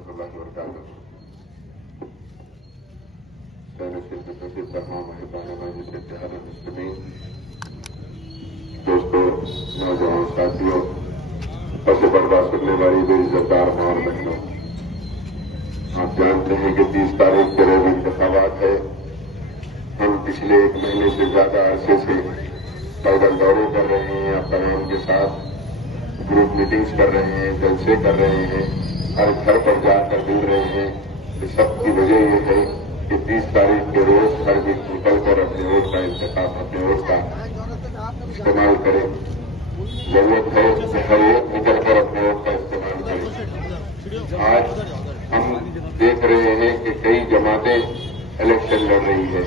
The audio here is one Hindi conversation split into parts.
वरहमतुल्लाहि वबरकातुहू। दोस्तों, नौजवान साथियों, सबसे बर्दाश्त करने वाली बेइज्जतदार मार बहनों, आप जानते हैं कि 30 तारीख के रोज इंतखाबात है। हम पिछले 1 महीने से ज्यादा अरसे से पैदल दौरे कर रहे हैं, आप तमाम के साथ ग्रुप मीटिंग्स कर रहे हैं, जलसे कर रहे हैं, हर घर पर जाकर मिल रहे हैं। इस सब की वजह यह है कि 30 तारीख के रोज हर व्यक्ति निकलकर अपने वोट का इंतखाब, अपने वोट का इस्तेमाल करें। जरूरत है कि हर एक निकलकर अपने वोट का इस्तेमाल करें। आज हम देख रहे हैं कि कई जमातें इलेक्शन लड़ रही है।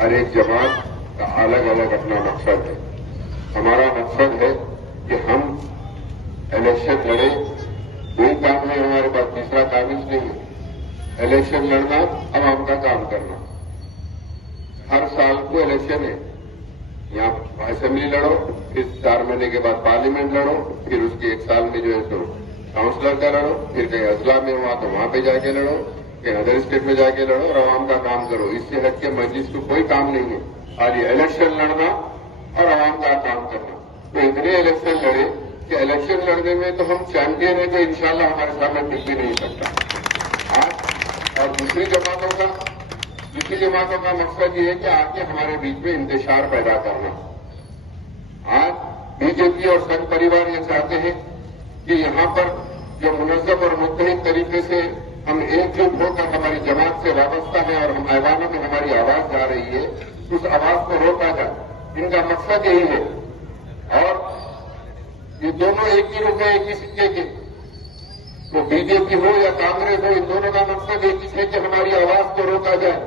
हर एक जमात का अलग अलग अपना मकसद है। हमारा मकसद है कि हम इलेक्शन लड़े। कोई काम है हमारे पास, तीसरा काबिज नहीं है। इलेक्शन लड़ना, आवाम का काम करना। हर साल को इलेक्शन है। यहाँ असेंबली लड़ो, फिर 4 महीने के बाद पार्लियामेंट लड़ो, फिर उसके 1 साल में जो है तो काउंसलर का लड़ो, फिर कहीं अजला में हुआ तो वहां पे जाके लड़ो, कहीं अदर स्टेट में जाके लड़ो और आवाम का काम करो। इससे हट के मस्जिद को कोई काम नहीं है। खाली इलेक्शन लड़ना और आवाम का काम करना। तो इतने इलेक्शन लड़े कि इलेक्शन लड़ने में तो हम चैंपियन है, तो इंशाल्लाह हमारे सामने टिक भी नहीं सकता। आज और दूसरी जमातों का मकसद ये है कि आके हमारे बीच में इंतशार पैदा करना। आज बीजेपी और संघ परिवार ये चाहते हैं कि यहां पर जो मुनज़्ज़म और मुत्तहिद तरीके से हम एकजुट होकर हमारी जमात से वाबस्ता है और हम ऐवानों में हमारी आवाज जा रही है, उस आवाज को रोका जाए। इनका मकसद यही है। और ये दोनों एक ही रुख है, एक ही सिक्के के। तो बीजेपी हो या कांग्रेस हो, इन दोनों का मकसद एक ही है कि हमारी आवाज को रोका जाए।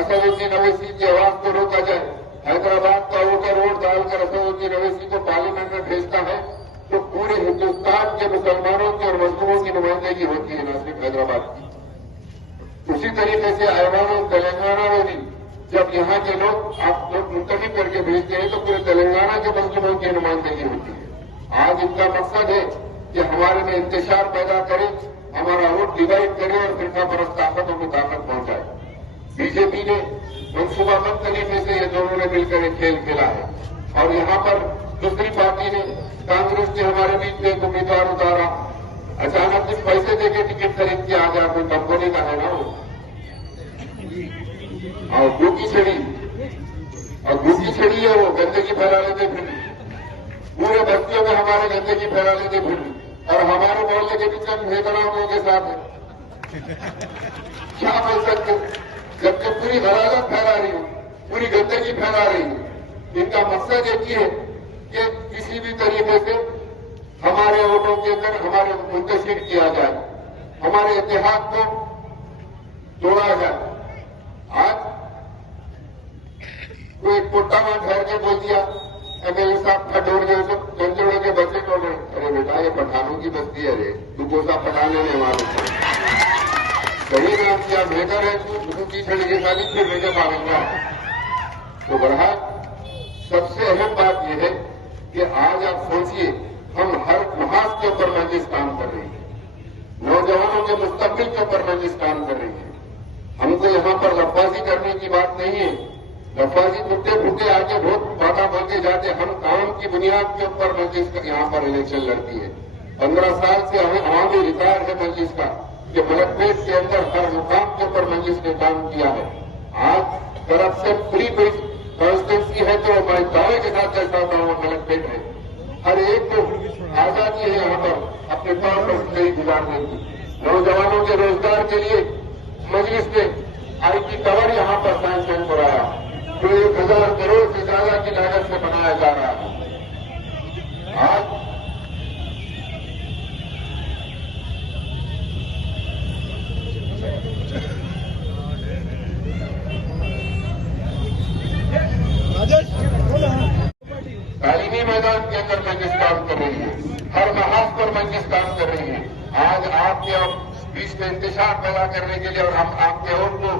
असदुद्दीन अवैसी की आवाज को रोका जाए। हैदराबाद का वोटर वोट डालकर असदुद्दीन अवैसी को पार्लियामेंट में भेजता है तो पूरे हिंदुस्तान के मुसलमानों की और मजलूमों की नुमाइंदगी होती है, न सिर्फ हैदराबाद की। उसी तरीके से ऐवान तेलंगाना में भी जब यहाँ के लोग आप वोट मुंतखब करके भेजते हैं तो पूरे तेलंगाना के मजलूमों की नुमाइंदगी होती है। आज इनका मकसद है कि हमारे में इंतशार पैदा करे, हमारा वोट डिवाइड करे और फिरका परस्त ताकतों को ताकत पहुंचाए। बीजेपी ने मनसूबाबंद तरीके से ये दोनों ने मिलकर एक खेल खेला है। और यहाँ पर दूसरी पार्टी ने, कांग्रेस ने हमारे बीच में एक उम्मीदवार उतारा। अचानक कुछ पैसे देके टिकट खरीद के आ गया, कोई कंपनी का है ना वो, और भूखी छड़ी है वो, गंदगी फैला लेते फिर पूरे बस्तियों में हमारे गंदगी फैला लेते फिर और हमारे मोहल्ले के बीच में बेतरामों के साथ है। क्या बोल सकते, जबकि पूरी गलाजत फैला रही है, पूरी गंदगी फैला रही है। इनका मकसद एक ही है कि किसी भी तरीके से हमारे वोटों के अंदर हमारे मुंतशिर किया जाए, हमारे इतिहाद को तोड़ा जाए। आज कोई कोट्टामा ठहर के बोल दिया, एमएलए साहब खडोर गए, सब चंचड़ों के बच्चे तोड़ रहे। अरे बेटा, ये पठानों की बस्ती है रे, तू कोसा पठाने ने मालूम सही नाम किया बेहतर है, तू की छड़ी के साथ फिर लेके मारेंगा। तो बहरहाल सबसे अहम बात यह है कि आज आप सोचिए, हम हर महाज के ऊपर मजलिस काम कर रही है, नौजवानों के मुस्तकबिल के ऊपर मजलिस काम कर रही है। हमको यहाँ पर लफाजी करने की बात नहीं है। लफाजी टूटे फूटे आके बहुत बाधा बोल के जाते, हम काम की बुनियाद के ऊपर मजलिस यहाँ पर इलेक्शन लड़ती है। 15 साल से हमें अवामी रिकॉर्ड है मजलिस का कि मलकपेट के अंदर हर मुकाम के ऊपर मजलिस ने काम किया है। आज तरफ से पूरी बड़ी कॉन्स्टिट्यूंसी है तो मैं दावे के साथ कहता हूँ मलकपेट है। हर एक को आजादी है यहाँ पर अपने तौर पर जिंदगी गुजारने की। नौजवानों के रोजगार के लिए मजलिस ने आईटी टावर यहाँ पर सैंक्शन कराया, जो 1000 करोड़ से ज्यादा की लागत से बनाया जा रहा है। आज तालीमी मैदान के अंदर मजलिस काम कर रही है, हर महाज पर मजलिस काम कर रही है। आज आपके बीच में इंतशार पैदा करने के लिए और हम आपके वोट को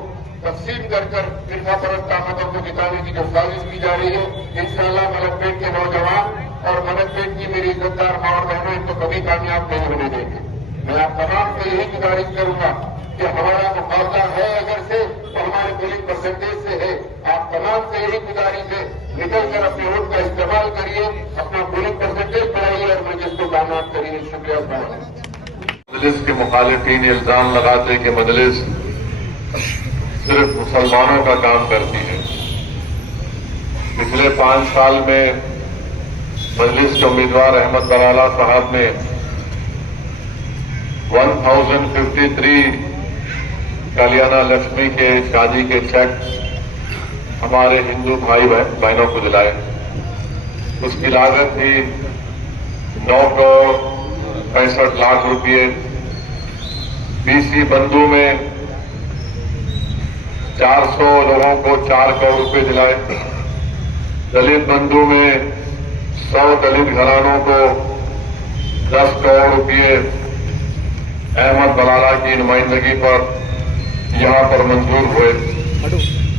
तकसीम कर फिरका परस्त ताकतों को जिताने की जो साजिश की जा रही है, इंशाअल्लाह मलकपेट के नौजवान और मलकपेट की मेरी इज्जतदार माँ और बहनों इनको कभी कामयाब नहीं होने देंगे। मैं आप तमाम से यही गुजारिश करूंगा कि हमारा मुकाबला है अगर से तो हमारे पोलिंग परसेंटेज से है। आप तमाम से यही गुजारिश है, निकलकर अपने वोट का इस्तेमाल करिए, अपना पोलिंग परसेंटेज बढ़ाइए और मजलिस को कामयाब करिए। शुक्रिया साहब। मजलिस के मुखालिफिन इल्जाम लगाते कि मजलिस सिर्फ मुसलमानों का काम करती है। पिछले 5 साल में मजलिस के उम्मीदवार अहमद बराला साहब ने 1053 कल्याणा लक्ष्मी के शादी के चेक हमारे हिंदू भाई बहनों को दिलाए। उसकी लागत थी 9,65,00,000 रुपये। बीसी बंधु में 400 लोगों को 4 करोड़ रुपए दिलाए। दलित बंधु में 100 दलित घरानों को 10 करोड़ रुपये अहमद बराला की नुमाइंदगी पर यहां पर मंजूर हुए।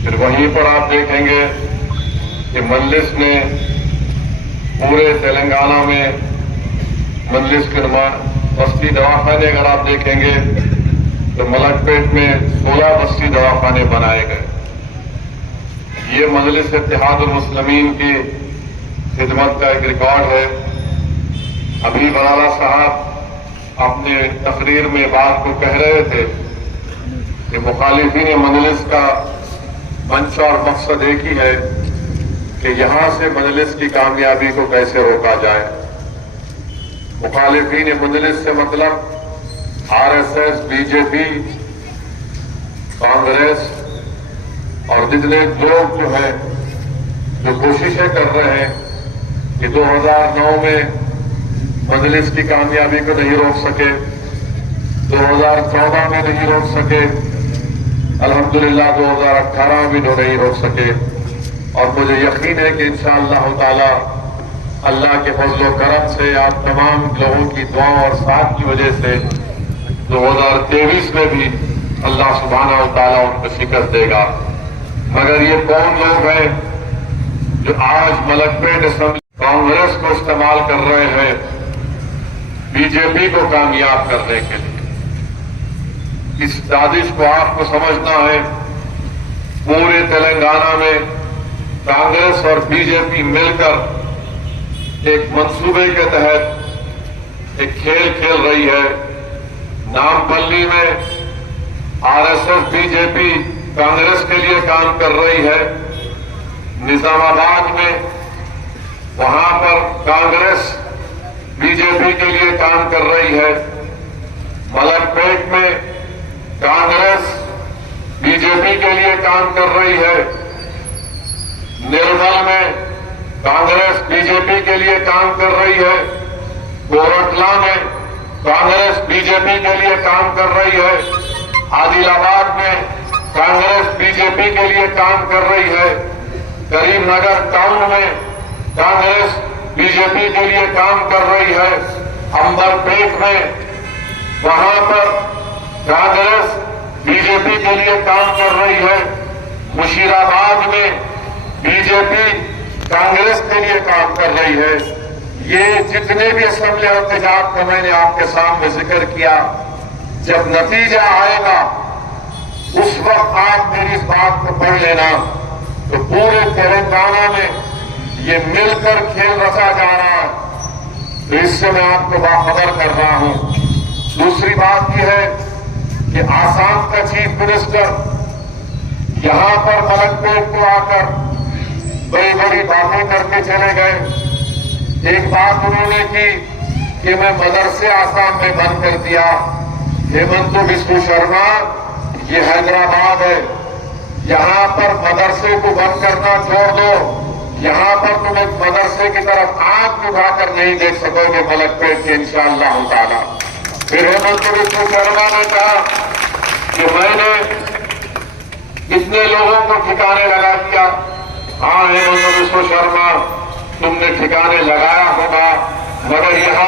फिर वहीं पर आप देखेंगे कि मजलिस ने पूरे तेलंगाना में मजलिस के बस्ती दवाखाने अगर आप देखेंगे तो मलकपेट में 16 बस्ती दवाखाने बनाए गए। ये मजलिस इत्तेहादुल मुस्लिमीन की खिदमत का एक रिकॉर्ड है। अभी बराला साहब अपने तकरीर में बात को कह रहे थे कि मुखालिफिन मजलिस का मंशा और मकसद एक ही है कि यहां से मजलिस की कामयाबी को कैसे रोका जाए। मुखालिफिन मजलिस से मतलब आरएसएस, बीजेपी, कांग्रेस और जितने लोग जो है जो कोशिशें कर रहे हैं कि 2009 में मजलिस की कामयाबी को नहीं रोक सके, 2014 में नहीं रोक सके, अल्हम्दुलिल्लाह 2018 में भी नहीं रोक सके। और मुझे यकीन है कि इंशाअल्लाह ताला अल्लाह के फजल व करम से आप तमाम लोगों की दुआ और साथ की वजह से 2023 में भी अल्लाह सुब्हानहू व तआला उनको शिकस्त देगा। मगर ये कौन लोग हैं जो आज मलकपेट असेंबली कांग्रेस को इस्तेमाल कर रहे हैं बीजेपी को कामयाब करने के लिए? इस साजिश को आपको समझना है। पूरे तेलंगाना में कांग्रेस और बीजेपी मिलकर एक मंसूबे के तहत एक खेल खेल रही है। नामपल्ली में आरएसएस, बीजेपी कांग्रेस के लिए काम कर रही है। निजामाबाद में वहां पर कांग्रेस बीजेपी के लिए काम कर रही है। मलकपेट में कांग्रेस बीजेपी के लिए काम कर रही है। निर्मल में कांग्रेस बीजेपी के लिए काम कर रही है। कोरटला में कांग्रेस बीजेपी के लिए काम कर रही है। आदिलाबाद में कांग्रेस बीजेपी के लिए काम कर रही है। करीमनगर टाउन में कांग्रेस बीजेपी के लिए काम कर रही है। अंबरपेट में वहां पर कांग्रेस बीजेपी के लिए काम कर रही है। मुशीराबाद में बीजेपी कांग्रेस के लिए काम कर रही है। ये जितने भी असेंबली और तेजाब का मैंने आपके सामने जिक्र किया, जब नतीजा आएगा उस वक्त आप मेरी इस बात को पढ़ लेना तो पूरे तेलंगाना में ये मिलकर खेल रचा जा रहा है। तो इससे मैं आपको बाखबर कर रहा हूं। दूसरी बात यह है कि आसाम का चीफ मिनिस्टर यहां पर मलकपेट को आकर बड़ी बड़ी बातें करके चले गए। एक बात उन्होंने की कि मैं मदरसे आसाम में बंद कर दिया। हेमंत बिस्व शर्मा, ये हैदराबाद है, यहां पर मदरसे को बंद करना छोड़ दो। यहां पर तुम एक मदरसे की तरफ आंख उठाकर नहीं देख सकोगे मलकपेट के इंशाअल्लाह ताला। फिर हेमंत बिस्व शर्मा ने कहा कि मैंने कितने लोगों को ठिकाने लगा दिया। हाँ हेमंत बिस्व शर्मा, तुमने ठिकाने लगाया होगा, मगर यहां